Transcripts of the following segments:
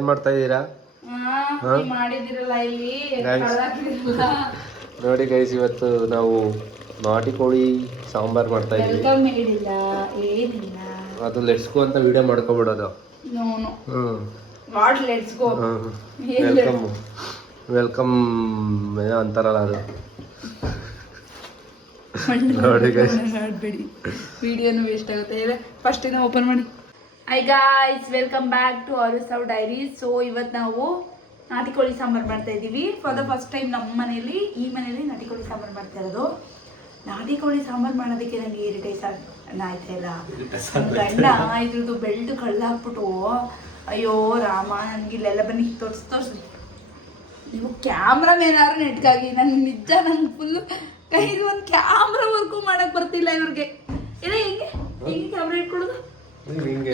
ಏನ್ ಮಾಡ್ತಾ ಇದ್ದೀರಾ? ನೋಡಿ ಗೈಸ್, ಇವತ್ತು ನಾವು ನಾಟಿ ಕೋಳಿ ಸಾಂಬಾರ್ ಮಾಡ್ತಾ ಇದೀವಿ. ಅದು ಲೆಟ್ಸ್ ಗೋ ಅಂತ ವಿಡಿಯೋ ಮಾಡ್ಕೊಬಿಡೋದು. ವೆಲ್ಕಮ್ ಏನೋ ಅಂತಾರಲ್ಲ ಅದು. ನೋಡಿ ಗೈಸ್, ವಿಡಿಯೋನು ವೇಸ್ಟ್ ಆಗುತ್ತೆ. ಫಸ್ಟ್ ಓಪನ್ ಮಾಡಿ. Hi guys, welcome back to ಅರುಸವ್ ಡೈರೀಸ್. ಸೊ ಇವತ್ತು ನಾವು ನಾಟಿ ಕೋಳಿ ಸಾಂಬಾರು ಮಾಡ್ತಾ ಇದ್ದೀವಿ. ಫಾರ್ ದ ಫಸ್ಟ್ ಟೈಮ್ ನಮ್ಮ ಮನೇಲಿ, ಈ ಮನೇಲಿ ನಾಟಿ ಕೋಳಿ ಸಾಂಬಾರು ಮಾಡ್ತಾ ಇರೋದು. ನಾಟಿ ಕೋಳಿ ಸಾಂಬಾರು ಮಾಡೋದಕ್ಕೆ ನನಗೆ ಇರಿಟೇಷನ್ ಆಯ್ತಾ ಇಲ್ಲ. ಗಂಡ ಇದ್ರದ್ದು ಬೆಲ್ಟ್ ಕಳ್ಳಾಕ್ಬಿಟ್ಟು, ಅಯ್ಯೋ ರಾಮ, ನನಗೆ ಇಲ್ಲೆಲ್ಲ ಬನ್ನಿ ತೋರಿಸಿ ನೀವು ಕ್ಯಾಮ್ರಾ ಮೇಲಾರು ನೆಟ್ಗಾಗಿ. ನಂಗೆ ನಿಜ, ನಂಗೆ ಫುಲ್ಲು ಕೈದು ಒಂದು ಕ್ಯಾಮ್ರಾ ವರ್ಕು ಮಾಡಕ್ಕೆ ಬರ್ತಿಲ್ಲ ಇವ್ರಿಗೆ. ಇಲ್ಲ ಹಿಂಗೆ ಕ್ಯಾಮ್ರಾ ಇಟ್ಕೊಳ್ಳೋದು,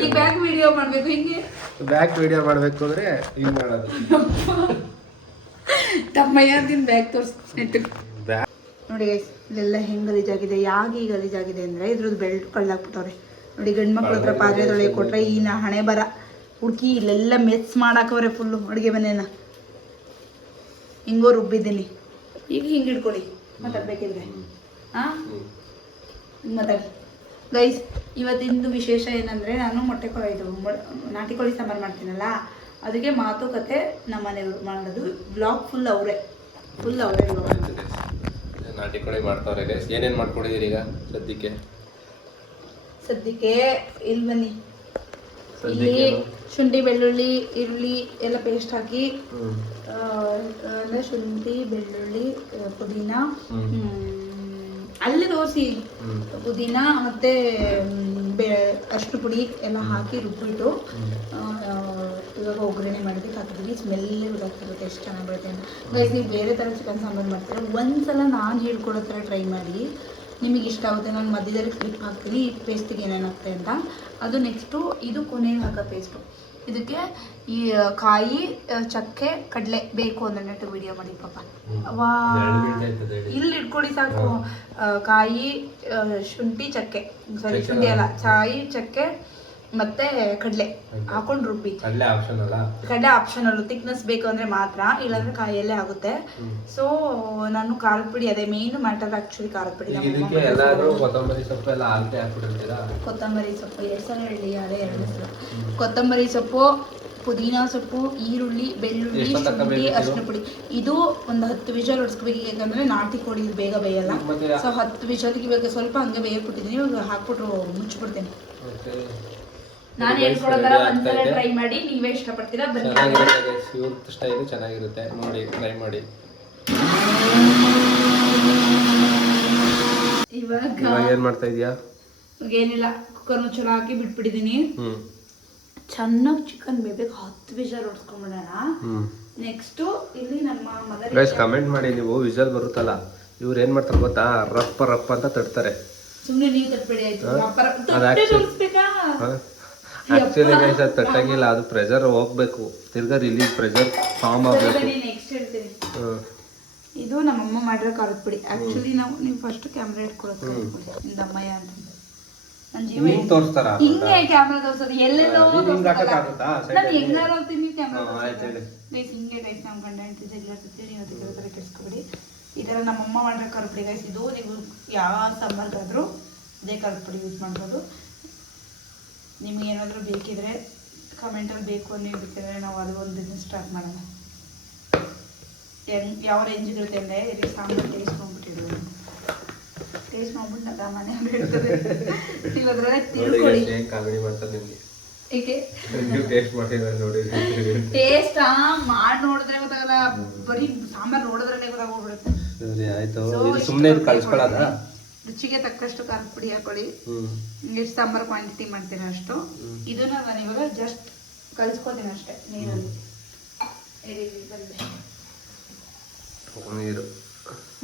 ಈಗ ಬ್ಯಾಕ್ ವಿಡಿಯೋ ಮಾಡಬೇಕು. ಹಿಂಗೆ ಬ್ಯಾಕ್ ವಿಡಿಯೋ ಮಾಡಬೇಕು ಅಂದರೆ ಹಿಂಗೆ ಮಾಡೋದು. ತಮ್ಮಯ್ಯದಿನ ಬ್ಯಾಗ್ ತೋರಿಸ್ಬಿಟ್ಟು ನೋಡಿ ಗೈಸ್, ಇಲ್ಲೆಲ್ಲ ಹೆಂಗೆ ಗಲೀಜಾಗಿದೆ. ಯಾಕೆ ಈ ಗಲೀಜಾಗಿದೆ ಅಂದರೆ ಇದ್ರದ್ದು ಬೆಲ್ಟ್ ಕಳ್ಳಾಕ್ಬಿಟ್ಟವ್ರೆ. ನೋಡಿ, ಗಂಡು ಮಕ್ಳ ಹತ್ರ ಪಾತ್ರೆ ತೊಳೆಗೆ ಕೊಟ್ರೆ ಈ ಹಣೆ ಬರ ಹುಡುಕಿ ಇಲ್ಲೆಲ್ಲ ಮೆಸ್ ಮಾಡಾಕವ್ರೆ ಫುಲ್ಲು ಅಡುಗೆ ಮನೇನ. ಹಿಂಗೋ ರುಬ್ಬಿದ್ದೀನಿ. ಈಗ ಹಿಂಗೆ ಇಟ್ಕೊಳ್ಳಿ, ಮಾತಾಡ್ಬೇಕಿದ್ರೆ. ಹಾಂ, ಮಾತಾಡಿ ಗೈಸ್. ಇವತ್ತಿಂದು ವಿಶೇಷ ಏನಂದರೆ, ನಾನು ನಾಟಿ ಕೋಳಿ ಸಾಂಬಾರು ಮಾಡ್ತೀನಲ್ಲ, ಅದಕ್ಕೆ ಮಾತುಕತೆ ನಮ್ಮ ಮನೆಯವರು ಮಾಡೋದು. ಬ್ಲಾಗ್ ಫುಲ್ ಅವರೇ ನಾಟಿ ಕೋಳಿ ಮಾಡ್ತಾವ್ರೆ ಗೈಸ್. ಏನೇನು ಮಾಡ್ಕೊಂಡಿದ್ದೀರಿ ಈಗ ಸದ್ಯಕ್ಕೆ? ಇಲ್ಲಿ ಬನ್ನಿ. ಇಲ್ಲಿ ಶುಂಠಿ, ಬೆಳ್ಳುಳ್ಳಿ, ಈರುಳ್ಳಿ ಎಲ್ಲ ಪೇಸ್ಟ್ ಹಾಕಿ, ಶುಂಠಿ, ಬೆಳ್ಳುಳ್ಳಿ, ಪುದೀನ, ಅಲ್ಲಿ ದೋಸೆ, ಪುದೀನ ಮತ್ತು ಅಷ್ಟು ಪುಡಿ ಎಲ್ಲ ಹಾಕಿ ರುಬ್ಬಿಟ್ಟು ಇವಾಗ ಒಗ್ಗರಣೆ ಮಾಡೋದಕ್ಕೆ ಹಾಕಿದ್ವಿ. ಸ್ಮೆಲ್ಲೇ ಗೊತ್ತಾಗ್ತಿರುತ್ತೆ ಎಷ್ಟು ಚೆನ್ನಾಗಿ ಬರುತ್ತೆ ಅಂತ. ಗೈಸ್, ನೀವು ಬೇರೆ ಥರ ಚಿಕನ್ ಸಾಂಬಾರು ಮಾಡ್ತೀರ, ಒಂದ್ಸಲ ನಾನು ಹೇಳ್ಕೊಡೋ ಥರ ಟ್ರೈ ಮಾಡಿ, ನಿಮಗೆ ಇಷ್ಟ ಆಗುತ್ತೆ. ನಾನು ಮಧ್ಯದಲ್ಲಿ ಕ್ಲಿಪ್ ಹಾಕ್ತೀನಿ ಈ ಪೇಸ್ಟಿಗೆ ಏನೇನು ಹಾಕ್ತೆ ಅಂತ. ಅದು ನೆಕ್ಸ್ಟು ಇದು ಕೊನೆಗೆ ಹಾಕೋ ಪೇಸ್ಟು. ಇದಕ್ಕೆ ಈ ಕಾಯಿ, ಚಕ್ಕೆ, ಕಡಲೆ ಬೇಕು ಅಂದರೆ ನೆಟ್ಟು ವಿಡಿಯೋ ಮಾಡಿ ಪಾಪ. ಇಲ್ಲಿ ಇಟ್ಕೊಡಿ ಸಾಕು. ಕಾಯಿ, ಶುಂಠಿ, ಚಕ್ಕೆ, ಸಾರಿ ಶುಂಠಿ ಅಲ್ಲ, ಕಾಯಿ, ಚಕ್ಕೆ ಮತ್ತೆ ಕಡಲೆ ಹಾಕೊಂಡು ರುಬ್ಬಿ. ಕಡಲೆ ಆಪ್ಷನಲ್ಲು, ಥಿಕ್ನೆಸ್ ಬೇಕು ಅಂದರೆ ಮಾತ್ರ, ಇಲ್ಲಾಂದ್ರೆ ಕಾಯಲ್ಲೇ ಆಗುತ್ತೆ. ಸೊ ನಾನು ಖಾರದ ಪುಡಿ, ಅದೇ ಮೇನ್ ಮ್ಯಾಟರ್ ಆ್ಯಕ್ಚುಲಿ ಖಾರದ ಪುಡಿ. ಕೊತ್ತಂಬರಿ ಸೊಪ್ಪು 2 ಸಲ ಹೇಳಿ, ಅದೇ 2 ಸಲ. ಕೊತ್ತಂಬರಿ ಸೊಪ್ಪು, ಪುದೀನ ಸೊಪ್ಪು, ಈರುಳ್ಳಿ, ಬೆಳ್ಳುಳ್ಳಿ, ಶುಂಠಿ, ಅರಿಶಿನ ಪುಡಿ. ಇದು ಒಂದು 10 ವಿಷಲ್ ಹೊಡ್ಸ್ಕೋಬೇಕು. ಯಾಕಂದರೆ ನಾಟಿ ಕೋಳಿ ಬೇಗ ಬೇಯಲ್ಲ. ಸೊ 10 ವಿಷಲ್ಗೆ ಇವಾಗ ಸ್ವಲ್ಪ ಹಂಗೆ ಬೇಯಬಿಟ್ಟಿದ್ದೀನಿ. ಇವಾಗ ಹಾಕ್ಬಿಟ್ಟು ಮುಚ್ಚಿಬಿಡ್ತೀನಿ. ನಾನು ಹೇಳ್ಕೊಡೋ ಥರ ಒಂದ್ಸಲ ಟ್ರೈ ಮಾಡಿ, ನೀವೇ ಇಷ್ಟಪಡ್ತೀರಾ. ಬನ್ನಿ, ಇವ್ರ ಸ್ಟೈಲು ಚೆನ್ನಾಗಿರುತ್ತೆ, ನೋಡಿ ಟ್ರೈ ಮಾಡಿ. ಇವಾಗ ಏನು ಮಾಡ್ತಾ ಇದೀಯಾ? ಏನಿಲ್ಲ, ಕುಕ್ಕರ್ ಮುಚ್ಚಳ ಹಾಕಿ ಬಿಟ್ಬಿಟ್ಟಿದ್ದೀನಿ. ಚೆನ್ನಾಗಿ ಚಿಕನ್ ಬೇಬೇಕು. 10 ವಿಷಲ್ ಹೊಡ್ಸ್ಕೊಂಡ್ಬಿಡೋಣ. ನೆಕ್ಸ್ಟ್ ಇಲ್ಲಿ ನಮ್ಮ ಮದರ್ ಕಮೆಂಟ್ ಮಾಡಿ, ನೀವು ವಿಷಲ್ ಬರುತ್ತಲ್ಲ, ಇವ್ರು ಏನ್ ಮಾಡ್ತಾರೆ ಗೊತ್ತಾ, ರಪ್ಪ ಅಂತ ತಡ್ತಾರೆ. ಸುಮ್ಮನೆ ನೀವು ತಟ್ಬೇಡಿ ಆಯ್ತು. ಆಕ್ಚುಲಿ ಗೈಸ್, ಅದು ತಟ್ಟಂಗಿಲ್ಲ, ಅದು ಪ್ರೆಷರ್ ಹೋಗ್ಬೇಕು, ತಿರ್ಗಾ ರಿಲೀಸ್ ಪ್ರೆಷರ್ ಫಾರ್ಮ್ ಆಗಬೇಕು. ನೆಕ್ಸ್ಟ್ ಹೇಳ್ತೀನಿ. ಇದು ನಮ್ಮಮ್ಮ ಮಾಡಿರೋ ಖಾರದ ಪುಡಿ. ಆಕ್ಚುಲಿ ನೀವು ಫಸ್ಟ್ ಕ್ಯಾಮ್ರಾ ಇಟ್ಕೊಳ್ಳೋದು ನಿಮ್ಮಯ್ಯ ಅಂತ ನನ್ನ ಜೀವ ತೋರಿಸ್ತಾರ. ಹಿಂಗೆ ಕ್ಯಾಮ್ರಾ ತೋರಿಸೋದು ಎಲ್ಲೆಲ್ಲೋ ನಾನು ಹೆಂಗಾರು ಹೋಗ್ತೀನಿ ಕ್ಯಾಮ್ರಾ ಗೈಸ್. ಹಿಂಗೆ ಗೈಸ್, ನಮ್ಮ ಗಂಡ ಹೆಂಡತಿ ಜಗ್ಲಾಡ್ತಿರ್ತೀವಿ. ನೀವು ಅದಕ್ಕೆ ಥರ ಕೆಡಿಸ್ಕೊಬಿಡಿ. ಈ ಥರ ನಮ್ಮಮ್ಮ ಮಾಡಿರೋ ಖಾರದ ಪುಡಿ ಗೈಸ್. ಇದು ನೀವು ಯಾವ ಸಾಂಬಾರ್ಗಾದರೂ ಅದೇ ಖಾರದ ಪುಡಿ ಯೂಸ್ ಮಾಡ್ಬೋದು. ನಿಮ್ಗೆ ಏನಾದರೂ ಬೇಕಿದ್ರೆ ಕಮೆಂಟಲ್ಲಿ ಬೇಕು ನೀವು ಬೇಕಿದ್ರೆ ನಾವು ಅದು ಒಂದು ಬಿಸ್ನೆಸ್ ಸ್ಟಾರ್ಟ್ ಮಾಡೋಣ. ಯಾವ ರೇಂಜಿಗಿರುತ್ತೆ ಅಂದರೆ, ಇದಕ್ಕೆ ಸಾಂಬಾರು ಟೇಸ್ಟ್ ಮಾಡ್ಬಿಟ್ಟಿರೋದು. ಟೇಸ್ಟ್ ಮಾಡ್ಬಿಟ್ಟು ನಮ್ಮ ಮನೆಯವ್ರು ಹೇಳ್ತಾರೆ, ನೀವು ಅದರಲ್ಲೇ ತಿಳ್ಕೊಳ್ಳಿ. ಏಕೆ ಟೇಸ್ಟ್ ಮಾಡಿ ನೋಡಿದ್ರೆ ಗೊತ್ತಾಗಲ್ಲ, ಬರೀ ಸಾಂಬಾರು ನೋಡಿದ್ರೇ ಗೊತ್ತಾಗೋಗ್ಬಿಡುತ್ತೆ. ರುಚಿಗೆ ತಕ್ಕಷ್ಟು ಖಾರದ ಪುಡಿ ಹಾಕೊಳ್ಳಿ. ಎಷ್ಟು ಸಾಂಬಾರು ಕ್ವಾಂಟಿಟಿ ಮಾಡ್ತೀನಿ ಅಷ್ಟು. ಇದನ್ನ ನಾನು ಇವಾಗ ಜಸ್ಟ್ ಕಲಿಸ್ಕೊತೀನಿ ಅಷ್ಟೇ ನೀರಲ್ಲಿ.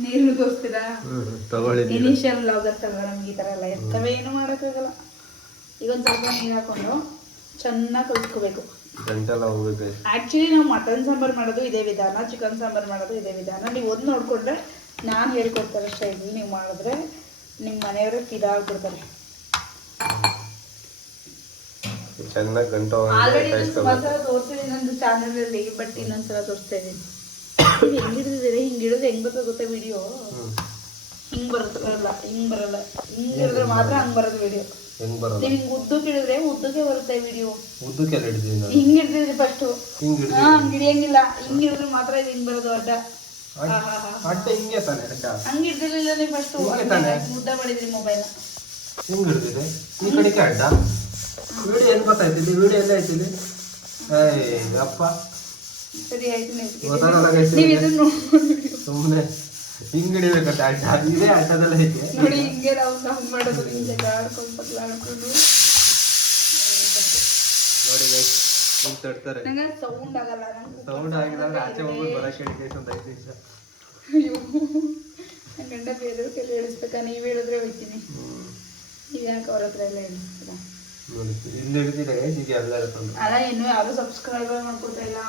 ನೀರು ತೋರಿಸ್ತೀರಾ? ಇನಿಷಿಯಲ್ ಲಾಗರ್ಸ್ ಅಲ್ವಾ, ನಮ್ಗೆ ಈ ಥರ ಎಲ್ಲ ಇರ್ತವೆ, ಏನು ಮಾಡೋಕ್ಕಾಗಲ್ಲ. ಈಗ ಒಂದು ಸ್ವಲ್ಪ ನೀರು ಹಾಕೊಂಡು ಚೆನ್ನಾಗಿ ಕಲಿಸ್ಕೋಬೇಕು. ಆ್ಯಕ್ಚುಲಿ ನಾವು ಮಟನ್ ಸಾಂಬಾರು ಮಾಡೋದು ಇದೇ ವಿಧಾನ, ಚಿಕನ್ ಸಾಂಬಾರು ಮಾಡೋದು ಇದೇ ವಿಧಾನ. ನೀವು ಒಂದು ನೋಡಿಕೊಂಡ್ರೆ ನಾನು ಹೇಳ್ಕೊಡ್ತಾರೆ ಸ್ಟೈಲ್ ನೀವು ಮಾಡಿದ್ರೆ ನಿಮ್ಮ ಮನೆಯವರೇ ಫಿದಾ ಆಗ್ಬಿಡ್ತಾರೆ. ಚೆನ್ನಾಗಿ ಗಂಟು ಆಲ್ರೆಡಿ ಸುಮಾರು ಸಲ ತೋರಿಸಿದೀನಿ ನಂದು ಚಾನಲ್ ಅಲ್ಲಿ, ಬಟ್ ಇನ್ನೊಂದ್ಸಲ ತೋರಿಸ್ತಾ ಇದೀನಿ. ಹೆಂಗ್ ಹಿಡಿದಿದ್ದೀರಿ? ಹಿಂಗ್ ಹಿಡಿದು ಹೆಂಗ್ ಬರ್ತದೆ ಗೊತ್ತಾ ವಿಡಿಯೋ? ಹಿಂಗ್ ಬರಲ್ಲ, ಹಿಂಗ್ ಬರಲ್ಲ. ಹಿಂಗ್ ಹಿಡಿದ್ರೆ ಮಾತ್ರ ಹಂಗ್ ಬರೋದು ವಿಡಿಯೋ. ಹೆಂಗ್ ಬರೋದು? ನೀವು ಹಿಂಗ್ ಉದ್ದಕ್ಕೆ ಹಿಡಿದ್ರೆ ಉದ್ದಕ್ಕೆ ಬರುತ್ತೆ ವಿಡಿಯೋ. ಉದ್ದಕ್ಕೆ ಹಿಡಿದೀನಿ ನಾನು. ಹಿಂಗ್ ಹಿಡಿದಿದ್ರಿ ಫಸ್ಟ್. ಹಂಗ್ ಹಿಡಿಯಂಗಿಲ್ಲ. ಹಿಂಗ್ ಹಿಡಿದ್ರೆ ಮಾತ್ರ ಇದು ಹಿಂಗ್ ಬರೋದು ಅಡ್ಡ. ಅಡ್ಡ ಹಿಂಗೆ ತಾನೆ ಅಡ್ಡ. ಹಂಗ್ ಹಿಡ್ದಿರ್ಲಿಲ್ಲ ನೀವು ಫಸ್ಟ್. ಉದ್ದ ಮಾಡಿದ್ರಿ ಮೊಬೈಲ್. ಹಿಂಗ್ ಹಿಡಿದಿದೆ ಈ ಕಡೆಗೆ ಅಡ್ಡ. ವಿಡಿಯೋ ಎಲ್ಲಿ ಗೊತ್ತಾಯ್ತಿಲ್ಲಿ? ವಿಡಿಯೋ ಎಲ್ಲ ಆಯ್ತಿಲ್ಲಿ? ಅಪ್ಪ ಸರಿ ಆಯ್ತು. ನೀವು ಇದನ್ನ ಸುಮ್ಮನೆ ಹಿಂಗ್ ಹಿಡಿಬೇಕಂತ ಅಡ್ಡ. ಇದೇ ಅಡ್ಡದಲ್ಲ ಐತೆ ನೋಡಿ. ಹಿಂಗೆ ನಾವು ಹಂಗ್ ಮಾಡೋದು. ಹಿಂಗೆ ಆಡ್ಕೊಂಡು ಪಕ್ಲಾಡ್ಕೊಂಡು ನೋಡಿ ಹಿಂಗ್ ತಡ್ತಾರೆ. ನಂಗೆ ಸೌಂಡ್ ಆಗಲ್ಲ. ಸೌಂಡ್ ಆಗಿಲ್ಲ ಅಂದ್ರೆ ಆಚೆ ಹೋಗ್ಬಿಟ್ಟು ಬರಕ್ಕೆ ಹಿಡಿತೈತೆ ಒಂದು 5 ನಿಮಿಷ. ಅಯ್ಯೋ ನನ್ನ ಗಂಡ ಬೇರೆಯವ್ರ ಕೈಲಿ ಹೇಳಿಸ್ಬೇಕಾ? ನೀವು ಹೇಳಿದ್ರೆ ಹೋಗ್ತೀನಿ. ನೀವು ಯಾಕೆ ಅವ್ರ ಹತ್ರ ಎಲ್ಲ ಹೇಳಿಸ್ತೀರಾ? ಇಲ್ಲಿ ಹಿಡಿದಿದೆ ಈಗ ಎಲ್ಲ ಇರ್ತದೆ. ಅಲ್ಲ ಇನ್ನು ಯಾರು ಸಬ್ಸ್ಕ್ರೈಬರ್ ಮಾಡ್ಕೊಳ್ತಾ ಇಲ್ಲ.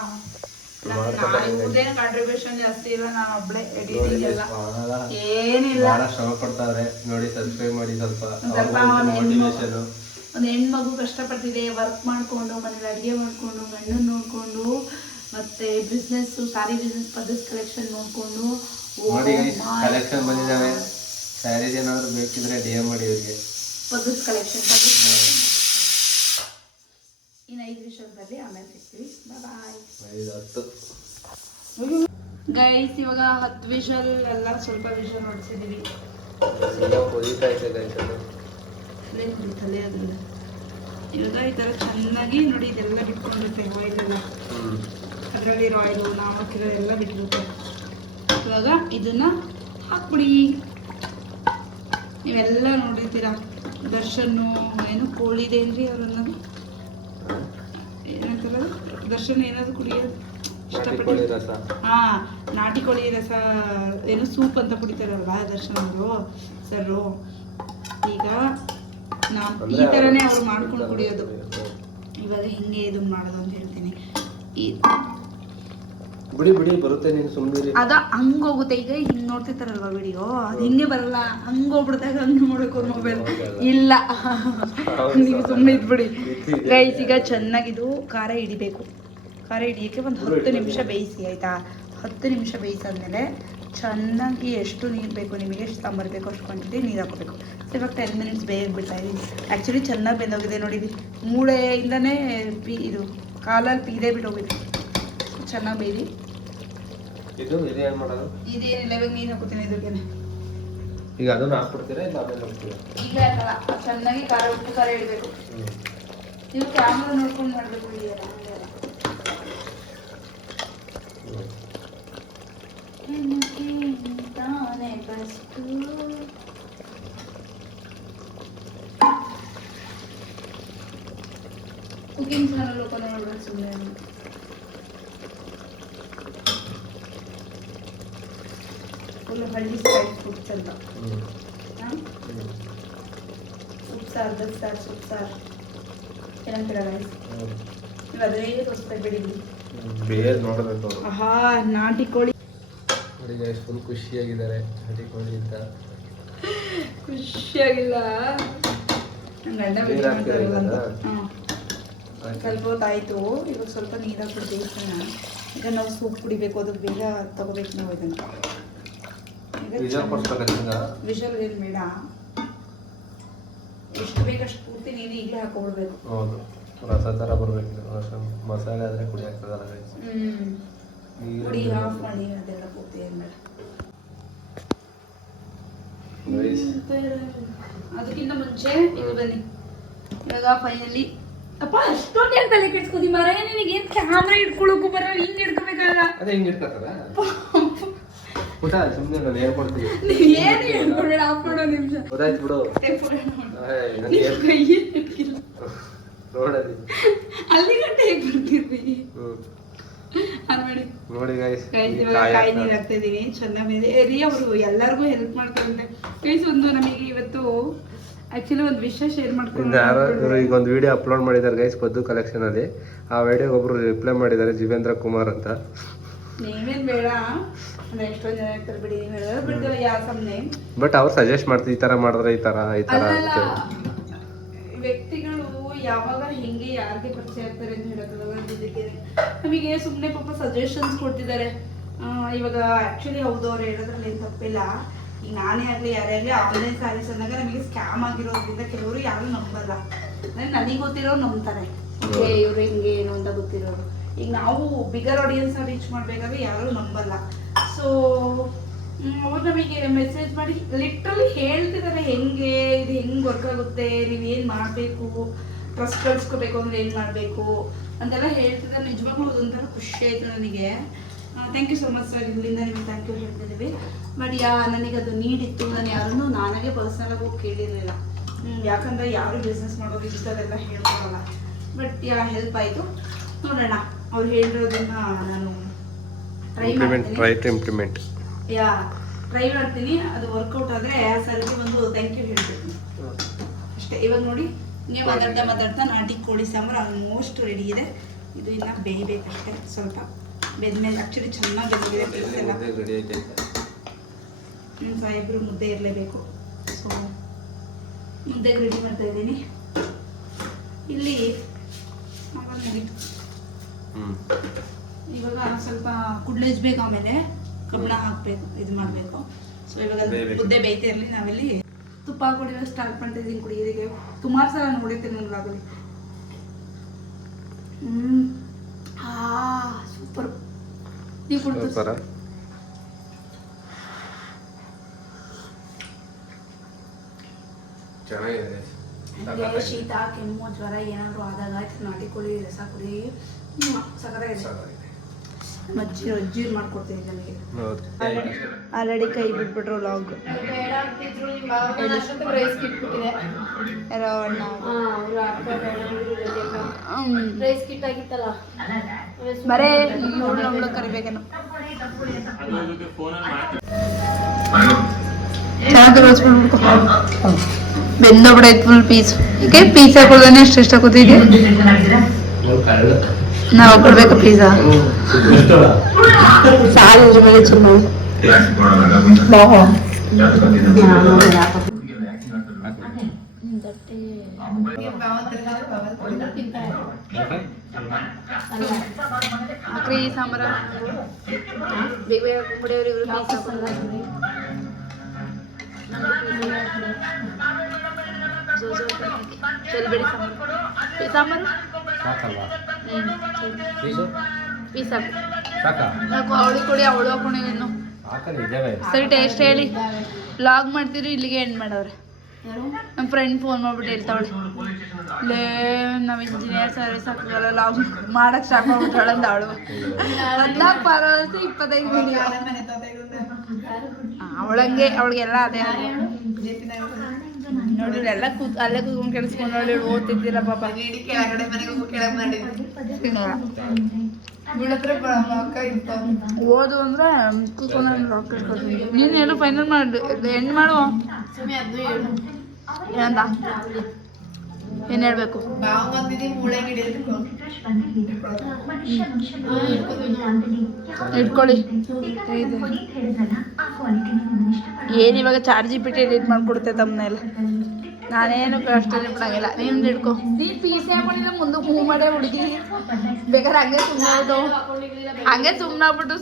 ಇವ್ರದೇನು ಕಾಂಟ್ರಿಬ್ಯೂಷನ್ ಜಾಸ್ತಿ ಇಲ್ಲ. ನಾನು ಒಬ್ಳೆ ಎಡಿಟಿಂಗ್ ಎಲ್ಲ ಏನಿಲ್ಲ. ಬಹಳ ಶ್ರಮ ಪಡ್ತಾವ್ರೆ ನೋಡಿ. ಸಬ್ಸ್ಕ್ರೈಬ್ ಮಾಡಿ ಸ್ವಲ್ಪ. ಒಂದು ಹೆಣ್ಮಗು ಕಷ್ಟಪಡ್ತಿದೆ, ವರ್ಕ್ ಮಾಡ್ಕೊಂಡು, ಮನೇಲಿ ಅಡುಗೆ ಮಾಡ್ಕೊಂಡು, ಗಂಡನ ನೋಡ್ಕೊಂಡು, ಮತ್ತೆ ಬಿಸ್ನೆಸ್, ಸಾರಿ ಬಿಸ್ನೆಸ್, ಪದಸ್ ಕಲೆಕ್ಷನ್ ನೋಡ್ಕೊಂಡು. ಕಲೆಕ್ಷನ್ ಬಂದಿದ್ದಾವೆ. ಸ್ಯಾರೀಸ್ ಏನಾದ್ರು ಬೇಕಿದ್ರೆ DM ಮಾಡಿ ಇವರಿಗೆ. ಪದಸ್ ಕಲೆಕ್ಷನ್ ಇನ್ನು 5 ವಿಷಯದಲ್ಲಿ ಆಮೇಲೆ ಸಿಗ್ತೀವಿ. ಬಾಯ್. ಗೈಸ್ ಇವಾಗ 10 ವಿಷಲ್ ಎಲ್ಲ ಸ್ವಲ್ಪ ವಿಷಲ್ ನೋಡ್ಸಿದೀವಿ. ತಲೆ ಅದಲ್ಲ ಇವಾಗ ಈ ಥರ ಚೆನ್ನಾಗಿ ನೋಡಿ. ಇದೆಲ್ಲ ಬಿಟ್ಕೊಂಡಿರುತ್ತೆ ಆಯಿಲ್ ಎಲ್ಲ. ಅದರಲ್ಲಿರೋ ಆಯಿಲು ನಾವು ಹಾಕಿರೋ ಎಲ್ಲ ಬಿಟ್ಟಿರುತ್ತೆ. ಇವಾಗ ಇದನ್ನ ಹಾಕ್ಬಿಡಿ. ನೀವೆಲ್ಲ ನೋಡಿರ್ತೀರ ದರ್ಶನ್ನು ಏನು ಕೋಳಿದೆ ಏನ್ರಿ ಅವ್ರನ್ನ ಏನಂತಾರ ದರ್ಶನ್ ಏನಾದ್ರು ಕುಡಿಯೋದು ಇಷ್ಟಪಟ್ಟು. ನಾಟಿ ಕೋಳಿ ರಸ ಏನೋ ಸೂಪ್ ಅಂತ ಕುಡಿತಾರಲ್ವಾ ದರ್ಶನ್ ಅವರು ಸರ್. ಈಗ ನಾವು ಈ ಥರನೇ ಅವ್ರು ಮಾಡ್ಕೊಂಡು ಕುಡಿಯೋದು. ಇವಾಗ ಹೆಂಗೆ ಇದನ್ನ ಮಾಡೋದು ಅಂತ ಹೇಳ್ತೀನಿ. ಬಿಡಿ ಬಿಡಿ ಬರುತ್ತೆ. ನೀನು ಸುಮ್ಮನೆ ಅದ ಹಂಗ್ ಹೋಗುತ್ತೆ. ಈಗ ಹಿಂಗ್ ನೋಡ್ತಿರ್ತಾರಲ್ವಾ ವಿಡಿಯೋ, ಅದು ಹಿಂಗೆ ಬರಲ್ಲ. ಹಂಗ್ ಹೋಗ್ಬಿಡ್ದಾಗ ಹಂಗೆ ಮಾಡ್ಬೇಕು ಮೊಬೈಲ್. ಇಲ್ಲ ನೀವು ಸುಮ್ಮನೆ ಇದ್ಬಿಡಿ ಗೈಸ್. ಈಗ ಚೆನ್ನಾಗಿದು ಖಾರ ಹಿಡಿಬೇಕು. ಖಾರ ಹಿಡಿಯೋಕ್ಕೆ ಒಂದು 10 ನಿಮಿಷ ಬೇಯಿಸಿ ಆಯಿತಾ? 10 ನಿಮಿಷ ಬೇಯಿಸಾದ್ಮೇಲೆ ಚೆನ್ನಾಗಿ ಎಷ್ಟು ನೀರು ಬೇಕು ನಿಮಗೆ, ಎಷ್ಟು ಸಾಂಬಾರು ಬೇಕು ಅಷ್ಟು ಕ್ವಾಂಟಿಟಿ ನೀರು ಹಾಕೋಬೇಕು. ಸೊ ಇವಾಗ 10 ಮಿನಿಟ್ಸ್ ಬೇಗ ಬಿಡ್ತಾ ಇದ್ದೀನಿ. ಆ್ಯಕ್ಚುಲಿ ಚೆನ್ನಾಗಿ ಬೆಂದೋಗಿದೆ ನೋಡಿರಿ. ಮೂಳೆಯಿಂದನೇ ಇದು ಕಾಲಲ್ಲಿ ಪೀದೆ ಬಿಟ್ಟೋಗಿತ್ತು. ಚೆನ್ನಾಗಿ ಬೇಯ್ದು ಇದೇನು ಮಾಡೋದು? ಇದೇನಿಲ್ಲ. ಇವಾಗ ನೀರು ಹಾಕೋತೀನಿ ಇದಕ್ಕೇನೆ. ಈಗ ಅದನ್ನು ಹಾಕ್ಬಿಡ್ತೀರಾ ಇಲ್ಲ ಆಮೇಲೆ ಹಾಕ್ತೀರಾ? ಈಗ ಹಾಕಲ್ಲ. ಚೆನ್ನಾಗಿ ಖಾರ ಉಪ್ಪು ಖಾರ ಇಡಬೇಕು. ನೀವು ಕ್ಯಾಮ್ರಾ ನೋಡ್ಕೊಂಡು ಮಾಡಬೇಕು. ಕುಕಿಂಗ್ ಚಾನಲ್ ಓಪನ್ ಮಾಡ್ಬೇಕು ಸುಮ್ಮನೆ. ಫುಲ್ ಹಳ್ಳಿ ಸ್ಟೈಲ್ ಫುಡ್ಸ್ ಅಂತ. ಉಪ್ಸಾರು, ಬಸ್ಸಾರು, ಸೊಪ್ಸಾರು ಏನಂತೀರ ಗೈಸ್? ನೀವು ಅದೇ ತೋರಿಸ್ತಾ ಬಿಡಿ. ಬೇರೆ ನೋಡಬೇಕು. ಆಹಾ ನಾಟಿ ಕೋಳಿ ನೋಡಿ ಗೈಸ್ ಫುಲ್ ಖುಷಿಯಾಗಿದ್ದಾರೆ ನಾಟಿ ಕೋಳಿ ಅಂತ. ಖುಷಿಯಾಗಿಲ್ಲ. ನನ್ನ ಗಂಡ ಸ್ವಲ್ಪ ಹೊತ್ತಾಯಿತು. ಇವಾಗ ಸ್ವಲ್ಪ ನೀರು ಹಾಕ್ಬಿಟ್ಟು ಬೇಯಿಸೋಣ. ಈಗ ನಾವು ಸೂಪ್ ಕುಡಿಬೇಕು. ಅದಕ್ಕೆ ಬೇಗ ತಗೋಬೇಕು ನಾವು ಇದನ್ನು. ವಿಷಲ್ ಏನು ಬೇಡ. ಎಷ್ಟು ಬೇಕಷ್ಟು ಪೂರ್ತಿ ನೀರು ಈಗಲೇ ಹಾಕೊಬಿಡ್ಬೇಕು. ಹೌದು ರಸ ಥರ ಬರಬೇಕು. ಮಸಾಲೆ ಆದರೆ ಕುಡಿ ಆಗ್ತದಲ್ಲ. ಕುಡಿ ಆಫ್ ಮಾಡಿ ಅದೆಲ್ಲ ಪೂರ್ತಿ ಏನು ಬೇಡ. ಅದಕ್ಕಿಂತ ಮುಂಚೆ ಇದು ಬನ್ನಿ. ಇವಾಗ ಫೈನಲಿ ಅಪ್ಪ ಅಷ್ಟೊಂದು ಏನು ತಲೆ ಕೆಡ್ಸ್ಕೊದಿ ಮರ. ನಿನಗೆ ಏನು ಕ್ಯಾಮ್ರಾ ಇಟ್ಕೊಳ್ಳೋಕು ಬರ. ಹಿಂಗೆ ಹಿಡ್ಕೋಬೇಕಲ್ಲ. ಅದೇ ಹಿಂಗೆ ಇಟ್ಕೊತಾರ ಪುಟ. ಸುಮ್ಮನೆ ನಾನು ಹೇಳ್ಕೊಡ್ತೀನಿ. ನೀವು ಏನು ಹೇಳ್ಕೊಡ್ಬೇಡ. ಆಫ್ ಮಾಡೋ ನಿಮಿಷ ಗೊತ್ತಾಯ್ತು ಬಿಡು. ನೋಡಲಿ ಅಲ್ಲಿ ಗಂಟೆ ಹೇಗೆ ಬರ್ತೀರಿ? ನೋಡಿ ಗೈಸ್ ಕಾಯಿ ನೀರು ಹಾಕ್ತಾ ಇದೀನಿ. ಚೆನ್ನಾಗಿ ಅವರು ಎಲ್ಲರಿಗೂ ಹೆಲ್ಪ್ ಮಾಡ್ತಾರಂತೆ ಗೈಸ್. ಒಂದು ನಮಗೆ ಇವತ್ತು ಆಕ್ಚುಲಿ ಒಂದು ವಿಷಯ ಶೇರ್ ಮಾಡ್ಕೊಂಡು ಈಗ ಒಂದು ವಿಡಿಯೋ ಅಪ್ಲೋಡ್ ಮಾಡಿದ್ದಾರೆ ಗೈಸ್ ಪದ್ದು ಕಲೆಕ್ಷನ್ ಅಲ್ಲಿ. ಆ ವಿಡಿಯೋಗೆ ಒಬ್ರು ರಿಪ್ಲೈ ಮಾಡಿದ್ದಾರೆ, ಜಿವೇಂದ್ರ ಕುಮಾರ್ ಅಂತ. ನೀವೇನ್ ಬೇಡ ಅಂದ್ರೆ ಎಷ್ಟೊಂದು ಜನ ಇರ್ತಾರೆ ಬಿಡಿ. ನೀವು ಹೇಳೋದು ಬಿಡ್ತೀವಿ ಯಾವ ಸಮನೆ. ಬಟ್ ಅವ್ರು ಸಜೆಸ್ಟ್ ಮಾಡ್ತೀವಿ ಈ ತರ ಮಾಡಿದ್ರೆ ಈ ತರ ವ್ಯಕ್ತಿಗಳು ಯಾವಾಗ ಹೆಂಗೆ ಯಾರ ನಮಗೆ ಸುಮ್ಮನೆ ಪಾಪ ಸಜೆಷನ್ಸ್ ಕೊಡ್ತಿದ್ದಾರೆ. ಇವಾಗ ಆ್ಯಕ್ಚುಲಿ ಹೌದು ಅವ್ರು ಹೇಳೋದ್ರಲ್ಲಿ ಏನು ತಪ್ಪಿಲ್ಲ. ಈಗ ನಾನೇ ಆಗಲಿ ಯಾರೇ ಆಗಲಿ ಆನ್ಲೈನ್ ಸ್ಯಾರೀಸ್ ಅಂದಾಗ ನಮಗೆ ಸ್ಕ್ಯಾಮ್ ಆಗಿರೋದ್ರಿಂದ ಕೆಲವರು ಯಾರು ನಂಬಲ್ಲ. ಅಂದರೆ ನನಗೆ ಗೊತ್ತಿರೋರು ನಂಬ್ತಾರೆ, ಇವ್ರು ಹೆಂಗೆ ಏನು ಅಂತ ಗೊತ್ತಿರೋರು. ಈಗ ನಾವು ಬಿಗರ್ ಆಡಿಯನ್ಸ್ನ ರೀಚ್ ಮಾಡಬೇಕಾದ್ರೆ ಯಾರೂ ನಂಬಲ್ಲ. ಸೊ ಅವ್ರು ನಮಗೆ ಮೆಸೇಜ್ ಮಾಡಿ ಲಿಟ್ರಲಿ ಹೇಳ್ತಿದ್ದಾರೆ ಹೆಂಗೆ ಇದು ಹೆಂಗೆ ವರ್ಕ್ ಆಗುತ್ತೆ, ನೀವೇನು ಮಾಡಬೇಕು, ಟ್ರಸ್ಟ್ ಕಳ್ಸ್ಕೋಬೇಕು ಅಂದರೆ ಏನು ಮಾಡಬೇಕು ಅಂತೆಲ್ಲ ಹೇಳ್ತಿದ್ದಾರೆ. ನಿಜವಾಗ್ಲೂ ಅದೊಂಥರ ಖುಷಿ ಆಯಿತು ನನಗೆ. Thank you so much sir, ಇಲ್ಲಿಂದ ನಿಮಗೆ ಥ್ಯಾಂಕ್ ಯು ಹೇಳ್ತಿದ್ದೀವಿ. ಬಟ್ ನನಗದು ನೀಡಿತ್ತು. ನಾನು ಯಾರನ್ನೂ ನಾನಾಗೆ ಪರ್ಸ್ನಲಾಗಿ ಹೋಗಿ ಕೇಳಿರಲಿಲ್ಲ, ಯಾಕಂದರೆ ಯಾರು ಬಿಸ್ನೆಸ್ ಮಾಡೋದು ಇಂಥದ್ದೆಲ್ಲ ಹೇಳ್ಕೊಳಲ್ಲ. ಬಟ್ ಹೆಲ್ಪ್ ಆಯಿತು. ನೋಡೋಣ ಅವ್ರು ಹೇಳಿರೋದನ್ನ ನಾನು ಟ್ರೈ ಮಾಡ್ತೀನಿ. ಅದು ವರ್ಕೌಟ್ ಆದರೆ ಸರ್ಗೆ ಒಂದು ಥ್ಯಾಂಕ್ ಯು ಹೇಳ್ತೀನಿ ಅಷ್ಟೇ. ಇವಾಗ ನೋಡಿ ನೀವು ಮಾತಾಡ್ತಾ ನಾಟಿ ಕೋಳಿ ಸಾಂಬಾರು ಆಲ್ಮೋಸ್ಟ್ ರೆಡಿ ಇದೆ. ಇದು ಇನ್ನು ಬೇಯಬೇಕಷ್ಟೇ, ಸ್ವಲ್ಪ ಬೆಂದ್ಮೇಲೆ ಆ್ಯಕ್ಚುಲಿ ಚೆನ್ನಾಗಿ ಬೆಂದಿದೆ ಪೀಸ್ ಎಲ್ಲ. ಸಾಹೇಬ್ರು ಮುದ್ದೆ ಇರಲೇಬೇಕು. ಸೊ ಮುದ್ದೆಗೆ ರೆಡಿ ಮಾಡ್ತಾ ಇದ್ದೀನಿ. ಇಲ್ಲಿ ಮುಗೀತು. ಇವಾಗ ಸ್ವಲ್ಪ ಕುಡ್ಲೇಜ್ಬೇಕು, ಆಮೇಲೆ ಕಬ್ಬಣ ಹಾಕಬೇಕು, ಇದು ಮಾಡಬೇಕು. ಸೊ ಇವಾಗ ಮುದ್ದೆ ಬೇಯ್ತಾ ಇರಲಿ. ನಾವಿಲ್ಲಿ ತುಪ್ಪ ಕುಡಿಯೋದು ಸ್ಟಾರ್ಟ್ ಮಾಡ್ತಾ ಇದ್ದೀನಿ ಕುಡಿಯೋದಕ್ಕೆ. ಸುಮಾರು ಸಲ ನೋಡಿರ್ತೀನಿ ನನ್ನ ಬ್ಲಾಗಲ್ಲಿ. ಸೂಪರ್. ನೀವು ಕುಡಿದು ಚೆನ್ನಾಗಿದೆ. ಶೀತ ಕೆಮ್ಮು ಜ್ವರ ಏನಾದರೂ ಆದಾಗ ನಾಟಿ ಕೋಳಿ ರಸ ಕುಡಿ ಸಕ್ಕತ್ತಾಗಿದೆ. ಅಜ್ಜಿ ಮಾಡ್ಕೊಡ್ತೀನಿ ನನಗೆ. ಆಲ್ರೆಡಿ ಕೈ ಬಿಟ್ಬಿಟ್ರು ಲಾಗ್. ಬರೇ ನೋಡು ಕರಿಬೇಕೇನು. ಬೆಂದೋಗ್ಬಿಡೈತೆ ಫುಲ್ ಪೀಸ್. ಏಕೆ ಪೀಸ್ ಹಾಕೊಳ್ದಾನೆ ಅಷ್ಟು ಇಷ್ಟ ಕೂತಿದ್ದೆ. ನಾವು ಕೊಡ್ಬೇಕು ಪಿಜ್ಜಾ. ಸಾರು ಇದ್ರ ಮೇಲೆ ಚುಮ್ಮು ಆಕ್ರಿ ಸಾಂಬಾರ ಬೇಗ ಬೇಗ ಕುಂಬಡಿಯವ್ರು ಇವರು ಪೀಸ್ ಚೆಲ್ಬೇಡಿ ಸಾಂಬಾರು ಅವಳು ಕೊಡಿ, ಅವಳು ಹಾಕೊಂಡಿದ್ದೇನು. ಸರಿ ಟೇಸ್ಟ್ ಹೇಳಿ. ಲಾಗ್ ಮಾಡ್ತಿದ್ರು, ಇಲ್ಲಿಗೆ ಎಂಡ್ ಮಾಡವ್ರೆ. ನಮ್ಮ ಫ್ರೆಂಡ್ ಫೋನ್ ಮಾಡ್ಬಿಟ್ಟು ಹೇಳ್ತಾವಳೆ, ಲೇ ನಾವು ಇಂಜಿನಿಯರ್ ಸರ್ವಿಸ್ ಹಾಕಲ್ಲ ಲಾಗ್ ಮಾಡಕ್ ಸ್ಟಾರ್ಟ್ ಮಾಡ್ಬಿಟ್ಟಾಳ ಅಂತ. ಅವಳು 25 ಅವಳಂಗೆ, ಅವಳಿಗೆಲ್ಲ ಅದೇ ನೋಡಿ. ಎಲ್ಲ ಅಲ್ಲೇ ಕೂತ್ಕೊಂಡು ಕೆಲ್ಸ್ಕೊಂಡು ನೋಡಿ ಓದ್ತಿದ್ದಿಲ್ಲ ಪಾಪ. ಓದು ಅಂದ್ರೆ ಕೂತ್ಕೊಂಡು ನೀನು ಹೇಳು, ಫೈನಲ್ ಮಾಡಿ ಎಂಡ್ ಮಾಡು. ಏನಂತ ಏನ್ ಹೇಳ್ಬೇಕು? ಇಟ್ಕೊಳ್ಳಿ. ಏನ್ ಇವಾಗ ಚಾರ್ಜ್ ಜಿಪಿಟಿ ಎಡಿಟ್ ಮಾಡ್ಕೊಡುತ್ತೆ ತಮ್ಮನೆಲ್ಲ. ನಾನೇನು ಅಷ್ಟೇ ಬಿಡಂಗಿಲ್ಲ. ನಿಮ್ದು ಹಿಡ್ಕೊ. ನೀನು ಪೀಸ್ ಹಾಕೊಂಡಿಲ್ಲ ಮುಂದಕ್ಕೆ ಮೂವ್ ಮಾಡೇ ಹುಡುಗಿ ಬೇಕಾದ್ರೆ ಹಂಗೆ ಸುಮ್ಮನೆ ಆಗ್ಬಿಟ್ಟು